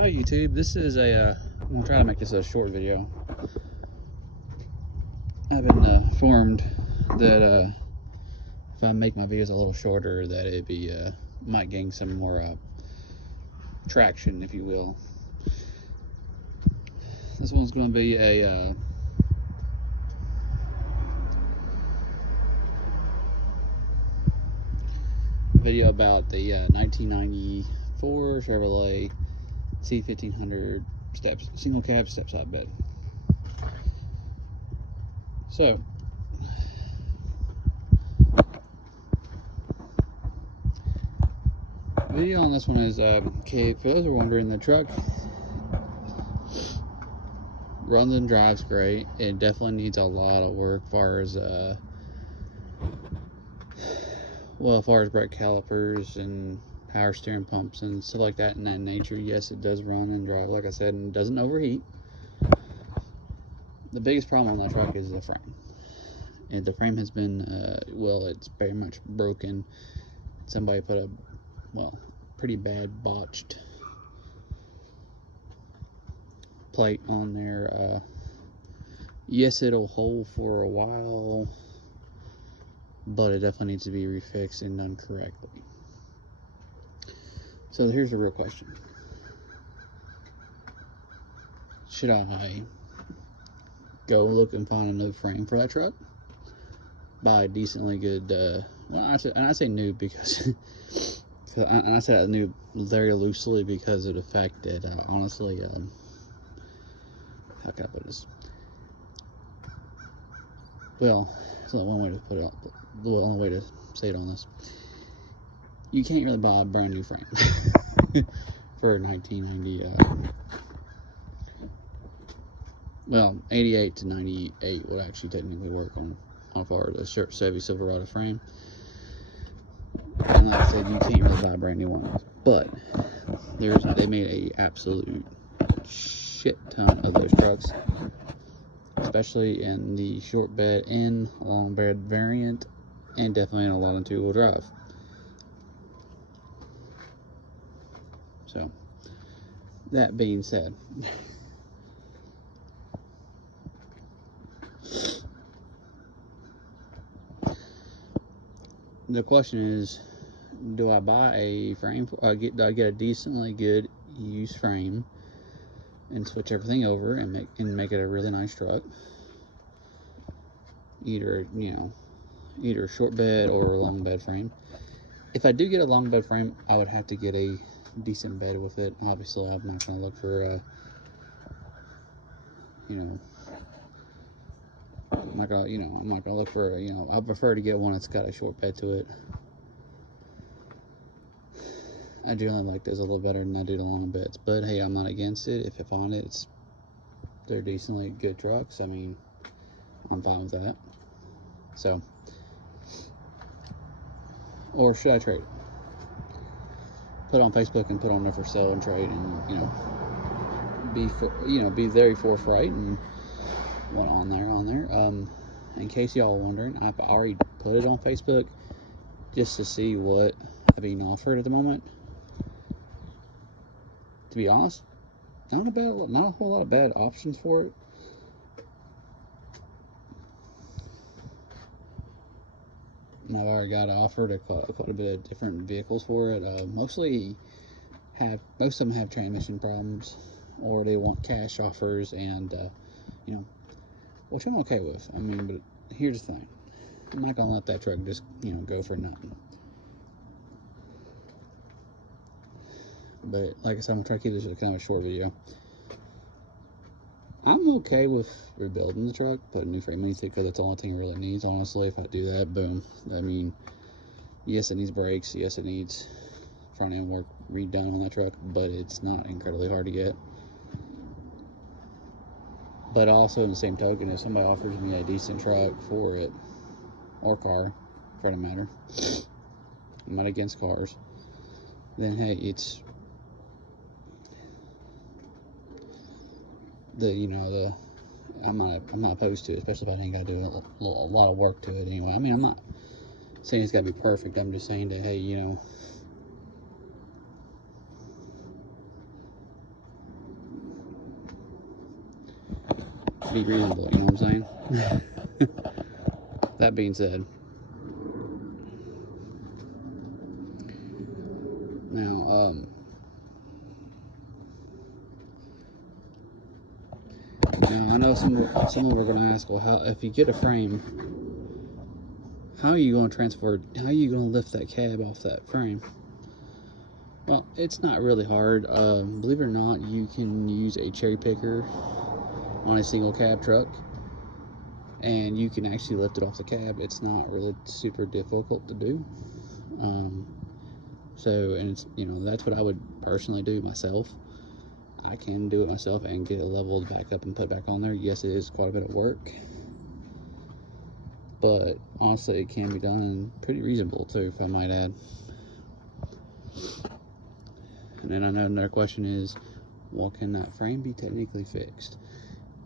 Hi YouTube, this is I'm going to try to make this a short video. I've been informed that if I make my videos a little shorter that it'd be, might gain some more traction, if you will. This one's going to be a video about the 1994 Chevrolet C1500 single cab step side bed. So, the video on this one is, okay, for those who are wondering, the truck runs and drives great. It definitely needs a lot of work as far as, as far as brake calipers and power steering pumps and stuff like that in that nature. Yes, it does run and drive, like I said, and it doesn't overheat. The biggest problem on that truck is the frame. And the frame has been, it's very much broken. Somebody put a, pretty bad botched plate on there. Yes, it'll hold for a while, but it definitely needs to be refixed and done correctly. So here's the real question. Should I go look and find a new frame for that truck? Buy a decently good, I say new because, and I say that new very loosely because of the fact that, honestly, how can I put this? Well, it's not one way to put it, the only way to say it on this. You can't really buy a brand new frame for 1990, 88 to 98 would actually technically work on far as a Chevy Silverado frame. And like I said, you can't really buy a brand new one. But they made a absolute shit ton of those trucks, especially in the short bed and long bed variant, and definitely in a lot of two-wheel drive. So, that being said, the question is, do I buy a frame? Do I get a decently good used frame and switch everything over and make it a really nice truck? Either a short bed or a long bed frame. If I do get a long bed frame, I would have to get a decent bed with it. Obviously, I'm not going to look for I'm not going to look for I prefer to get one that's got a short bed to it. I generally like those a little better than I do the long beds, but hey, I'm not against it. If I find it, they're decently good trucks. I mean, I'm fine with that. So, or should I trade it? Put it on Facebook and put on there for sale and trade, and be very forthright and what on there. In case y'all are wondering, I've already put it on Facebook just to see what I've been offered at the moment. To be honest, not a whole lot of bad options for it. And I've already got offered quite a bit of different vehicles for it. Most of them have transmission problems, or they want cash offers, and which I'm okay with. I mean, but here's the thing: I'm not gonna let that truck just go for nothing. But like I said, I'm gonna try to keep this kind of a short video. I'm okay with rebuilding the truck, putting a new frame into it, because that's the only thing it really needs. Honestly, if I do that, boom. I mean, yes, it needs brakes. Yes, it needs front end work redone on that truck, but it's not incredibly hard to get. But also, in the same token, if somebody offers me a decent truck for it, or car, for that matter, I'm not against cars, then hey, it's I'm not opposed to it, especially if I ain't got to do a lot of work to it anyway. I mean, I'm not saying it's got to be perfect. I'm just saying that, hey, be reasonable, you know what I'm saying? That being said, now, now I know some are going to ask, well, how, if you get a frame, how are you going to transfer, how are you going to lift that cab off that frame? Well, it's not really hard. Believe it or not, you can use a cherry picker on a single cab truck, and you can actually lift it off the cab. It's not really super difficult to do. So, and it's, you know, that's what I would personally do myself. I can do it myself and get it leveled back up and put back on there. Yes, it is quite a bit of work, but honestly, it can be done pretty reasonable too, if I might add. And then I know another question is, well, can that frame be technically fixed?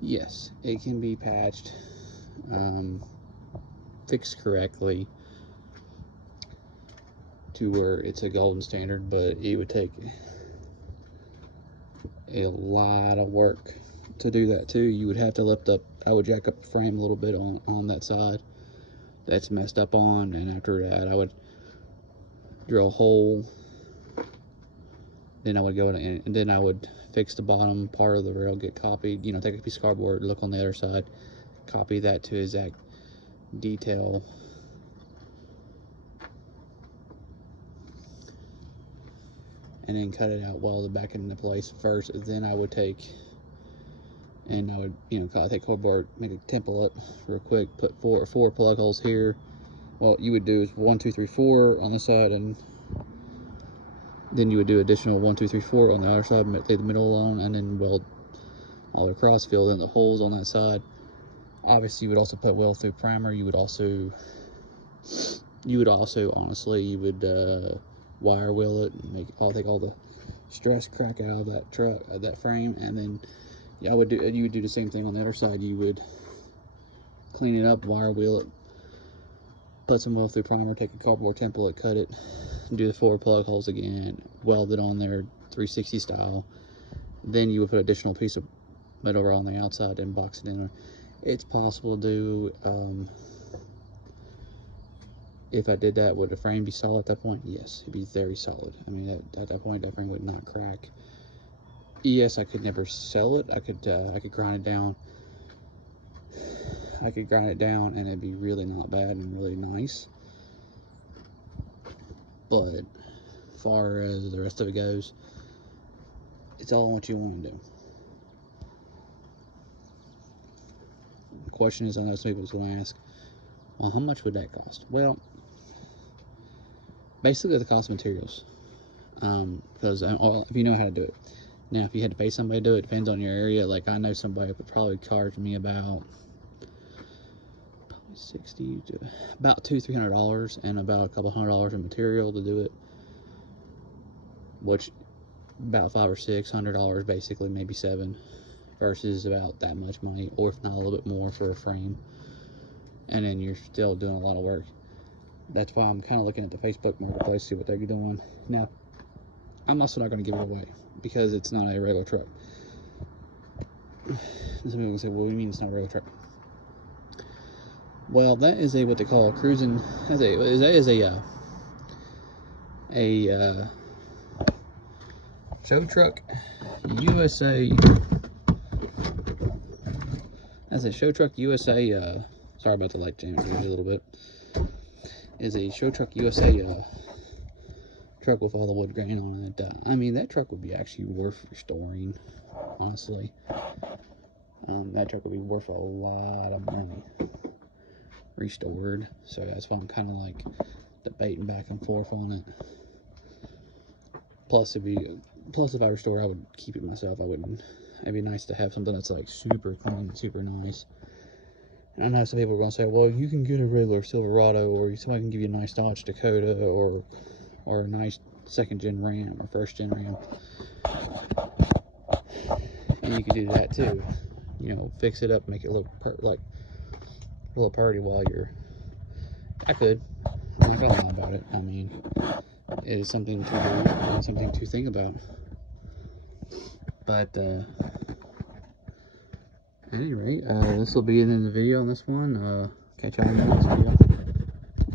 Yes, it can be patched, fixed correctly to where it's a golden standard, but it would take a lot of work to do that too. You would have to lift up, I would jack up the frame a little bit on that side that's messed up on, and after that I would drill a hole, then I would go in, and then I would fix the bottom part of the rail, get copied, you know, take a piece of cardboard, look on the other side, copy that to exact detail, and then cut it out, weld it back into place first. Then I would take, and I would, you know, take cardboard, make a template real quick, put four plug holes here. What you would do is 1, 2, 3, 4 on this side, and then you would do additional 1, 2, 3, 4 on the other side, leave the middle alone, and then weld all across, fill in the holes on that side. Obviously, you would also put weld through primer. You would also honestly, you would wire wheel it, and take all the stress crack out of that truck, that frame, and then you would do the same thing on the other side. You would clean it up, wire wheel it, put some weld through primer, take a cardboard template, cut it, do the 4 plug holes again, weld it on there 360 style. Then you would put additional piece of metal rail on the outside and box it in there. It's possible to do. If I did that, would the frame be solid at that point? Yes, it'd be very solid. I mean, at that point, that frame would not crack. Yes, I could never sell it. I could grind it down. I could grind it down, and it'd be really not bad and really nice. But as far as the rest of it goes, it's all what you want to do. The question is, I know some people are going to ask, well, how much would that cost? Well, basically the cost of materials, because if you know how to do it. Now, if you had to pay somebody to do it, depends on your area. Like, I know somebody would probably charge me about $60 to about $200-300, and about a couple $100 in material to do it, which about $500 or $600, basically, maybe $7, versus about that much money, or if not a little bit more for a frame. And then you're still doing a lot of work. That's why I'm kind of looking at the Facebook marketplace, see what they're doing. Now, I'm also not going to give it away because it's not a regular truck. Some people can say, well, what do you mean it's not a regular truck? Well, that is what they call a cruising. That is a show truck USA. That's a show truck USA. Sorry about the light jam here a little bit. Is a show truck USA truck with all the wood grain on it. I mean, that truck would be actually worth restoring, honestly. That truck would be worth a lot of money restored. So that's why I'm kind of like debating back and forth on it. Plus, if I restore, I would keep it myself. I wouldn't. It'd be nice to have something that's like super clean, super nice. And I know some people are gonna say, well, you can get a regular Silverado, or somebody can give you a nice Dodge Dakota, or a nice 2nd-gen Ram or 1st-gen Ram, and you can do that too. You know, fix it up, make it look like a little party while you're. I could. I'm not gonna lie about it. I mean, it is something to do and something to think about. But At any rate, this will be the end of the video on this one. Catch y'all in the next video.